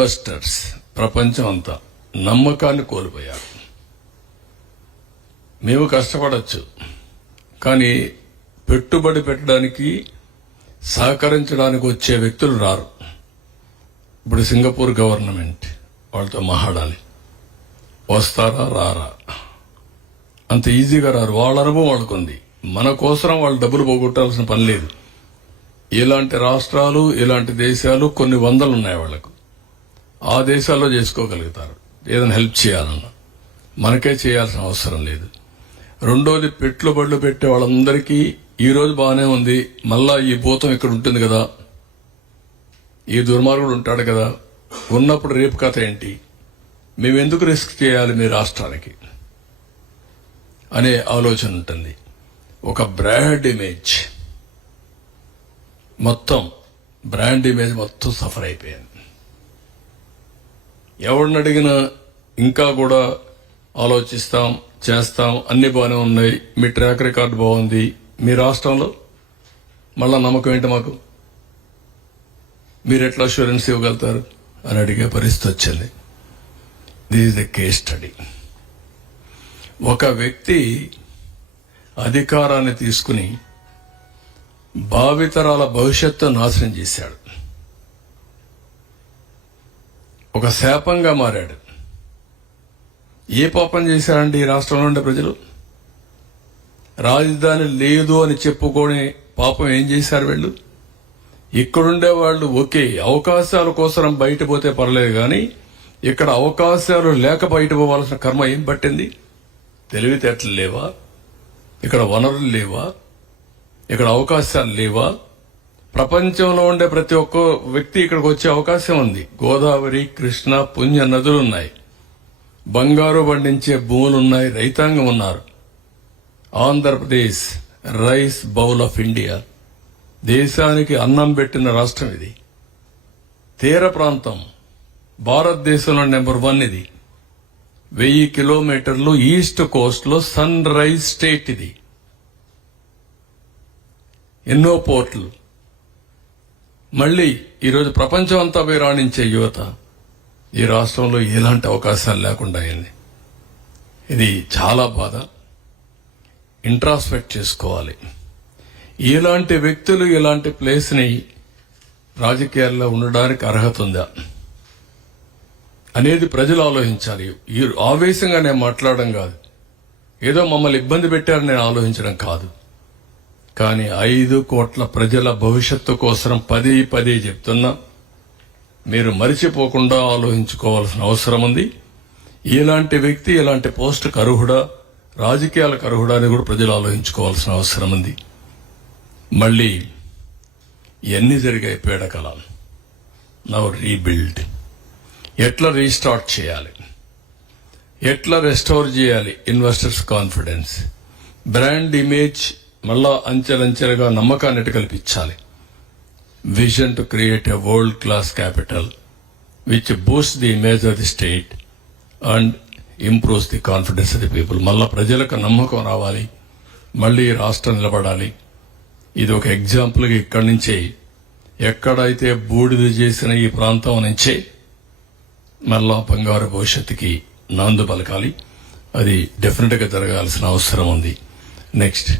Investors ప్రపంచం అంతా నమ్మకాన్ని కోల్పోయారు. మేము కష్టపడచ్చు, కానీ పెట్టుబడి పెట్టడానికి సహకరించడానికి వచ్చే వ్యక్తులు రారు. ఇప్పుడు సింగపూర్ గవర్నమెంట్ వాళ్ళతో మాట్లాడాలి, వస్తారా రారా? అంత ఈజీగా రారు. వాళ్ళ అనుభవం వాళ్ళకుంది. మన కోసం వాళ్ళు డబ్బులు పోగొట్టాల్సిన పని లేదు. ఇలాంటి రాష్ట్రాలు, ఇలాంటి దేశాలు కొన్ని వందలు ఉన్నాయి వాళ్లకు. ఆ దేశాల్లో చేసుకోగలుగుతారు ఏదైనా హెల్ప్ చేయాలన్నా. మనకే చేయాల్సిన అవసరం లేదు. రెండోది, పెట్టుబడులు పెట్టే వాళ్ళందరికీ ఈ రోజు బాగానే ఉంది, మళ్ళా ఈ భూతం ఇక్కడ ఉంటుంది కదా, ఈ దుర్మార్గుడు ఉంటాడు కదా, ఉన్నప్పుడు రేపు కథ ఏంటి, మేమెందుకు రిస్క్ చేయాలి మీ రాష్ట్రానికి అనే ఆలోచన ఉంటుంది. ఒక బ్రాండ్ ఇమేజ్ మొత్తం సఫర్ అయిపోయింది. ఎవరిని అడిగినా ఇంకా కూడా ఆలోచిస్తాం, చేస్తాం, అన్ని బాగానే ఉన్నాయి, మీ ట్రాక్ రికార్డు బాగుంది, మీ రాష్ట్రంలో మళ్ళా నమ్మకం ఏంటి మాకు, మీరు ఎట్లా అష్యూరెన్స్ ఇవ్వగలుగుతారు అని అడిగే పరిస్థితి వచ్చింది. This is the case study. ఒక వ్యక్తి అధికారాన్ని తీసుకుని భావితరాల భవిష్యత్తు నాశనం చేశాడు. ఒక శాపంగా మారాడు. ఏ పాపం చేశారండి ఈ రాష్ట్రంలో ఉండే ప్రజలు? రాజధాని లేదు అని చెప్పుకొని పాపం ఏం చేశారు వీళ్ళు? ఇక్కడుండే వాళ్ళు ఓకే, అవకాశాల కోసం బయట పోతే పర్లేదు, కానీ ఇక్కడ అవకాశాలు లేక బయట పోవాల్సిన కర్మ ఏం పట్టింది? తెలివితేటలు లేవా? ఇక్కడ వనరులు లేవా? ఇక్కడ అవకాశాలు లేవా? ప్రపంచంలో ఉండే ప్రతి ఒక్క వ్యక్తి ఇక్కడికి వచ్చే అవకాశం ఉంది. గోదావరి, కృష్ణ, పుణ్య నదులున్నాయి, బంగారు పండించే భూములున్నాయి, రైతాంగం ఉన్నారు. Andhra Pradesh rice bowl of India, దేశానికి అన్నం పెట్టిన రాష్ట్రం ఇది. తీర ప్రాంతం భారతదేశంలో నెంబర్ 1 ఇది. 1000 కిలోమీటర్లు ఈస్ట్ కోస్ట్ లో సన్ రైజ్ స్టేట్ ఇది. ఎన్నో పోర్ట్లు. మళ్లీ ఈరోజు ప్రపంచం అంతా పోయి రాణించే యువత ఈ రాష్ట్రంలో ఎలాంటి అవకాశాలు లేకుండా అయింది. ఇది చాలా బాధ. ఇంట్రాస్పెక్ట్ చేసుకోవాలి. ఇలాంటి వ్యక్తులు ఇలాంటి ప్లేస్ ని రాజకీయాల్లో ఉండడానికి అర్హత ఉందా అనేది ప్రజలు ఆలోచించాలి. ఈ ఆవేశంగా నేను మాట్లాడడం కాదు, ఏదో మమ్మల్ని ఇబ్బంది పెట్టారని నేను ఆలోచించడం కాదు. కానీ 5 కోట్ల ప్రజల భవిష్యత్తు కోసం పదే చెప్తున్నా, మీరు మరిచిపోకుండా ఆలోచించుకోవాల్సిన అవసరం ఉంది. ఇలాంటి వ్యక్తి ఇలాంటి పోస్టుకు అర్హుడా, రాజకీయాలకు అర్హుడా అని కూడా ప్రజలు ఆలోచించుకోవాల్సిన అవసరం ఉంది. మళ్ళీ ఎన్ని జరిగాయి పీడకలాలు. Now rebuild. ఎట్లా రీస్టార్ట్ చేయాలి, ఎట్లా రెస్టోర్ చేయాలి ఇన్వెస్టర్స్ కాన్ఫిడెన్స్, బ్రాండ్ ఇమేజ్ మళ్ళా అంచెలంచెలుగా నమ్మకాన్ని కల్పించాలి. Vision to create a world class capital which Boost the image of the state and improves the confidence of the people. మళ్ళా ప్రజలకు నమ్మకం రావాలి, మళ్ళీ రాష్ట్రం నిలబడాలి. ఇది ఒక ఎగ్జాంపుల్గా ఇక్కడి నుంచే, ఎక్కడైతే బూడిద చేసిన ఈ ప్రాంతం నుంచే మళ్ళా బంగారు భవిష్యత్తుకి నాందు పలకాలి. అది డెఫినెట్ గా జరగాల్సిన అవసరం ఉంది. నెక్స్ట్